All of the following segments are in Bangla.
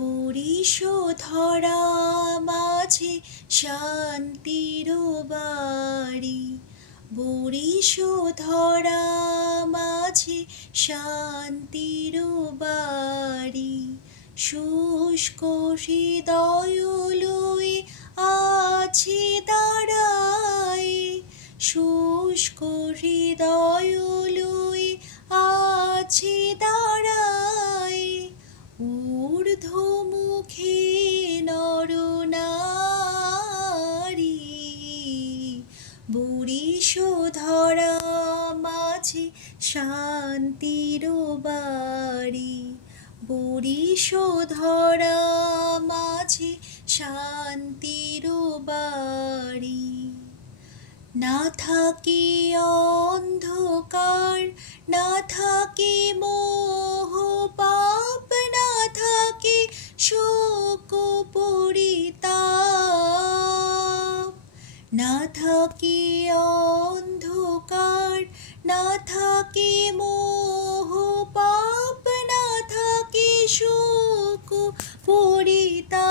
বরিশধরা মাঝে শান্তির বাড়ি, বরিশধরা মাঝে শান্তির বাড়ি। শুষ্ক হৃদয় লয়ে আছে দাঁড়ায়, শুষ্ক হৃদয় লয়ে আছে দাঁড়ায়। ঊর্ধ্বমুখে নরনারী, বরিশধরা মাঝে শান্তির বাড়ি, বরিশধরা মাঝে শান্তির বাড়ি। না থাকে অন্ধকার, না থাকে মোহ পাপ, না থাকে শোক পরিতাপ। না থাকে অন্ধকার, না থাকে মোহ পাপ, না থাকে শোক পরিতাপ।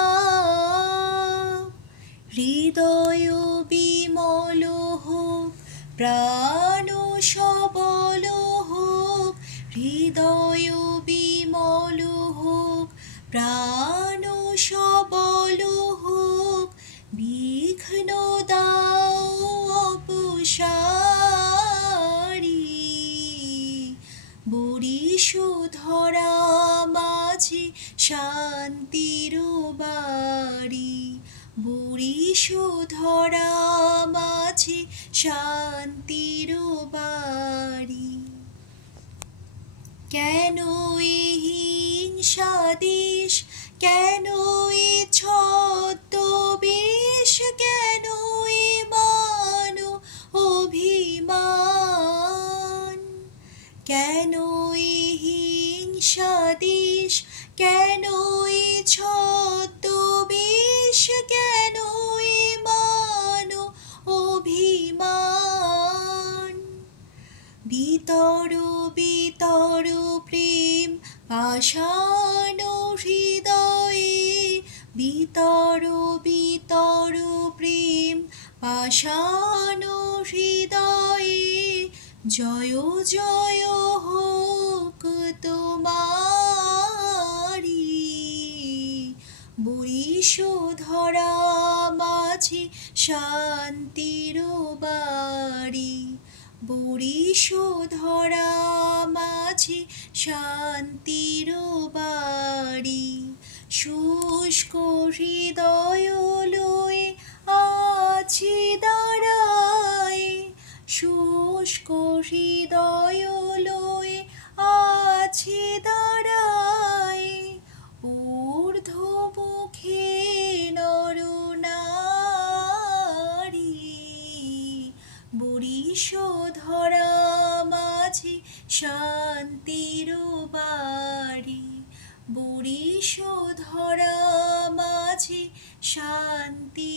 হৃদয় বিমল হোক, প্রাণ সবল হোক, হৃদয় বিমল হোক, প্রাণ সবল হোক। বিঘ্ন দাও অপসারি, বরিশধরা মাঝে শান্তির বাড়ি, বরিশধরা মাঝে শান্তির বাড়ি। কেন এ হিংসা দেশ, কেন এ ছদ্মবেশ, কেন এ মান অভিমান। কেন এ হিংসা দেশ, কেন এ ছদ্মবেশ, কেন এ মান অভিমান। বিতর বিতর প্রেম পাষাণ হৃদয়ে, বিতর বিতর প্রেম পাষাণ হৃদয়ে। জয় জয় হোক তোমারি, বরিশধরা মাঝে শান্তির বাড়ি, বরিশধরা মাঝে শান্তির বাড়ি। শুষ্ক হৃদয় লয়ে আছে দাঁড়ায়, শুষ্ক হৃদয় লয়ে আছে দাঁড়ায়। ঊর্ধ্বমুখে নরনারী, বরিশধরা মাঝে শান্তির বাড়ি, বরিশধরা মাঝে শান্তি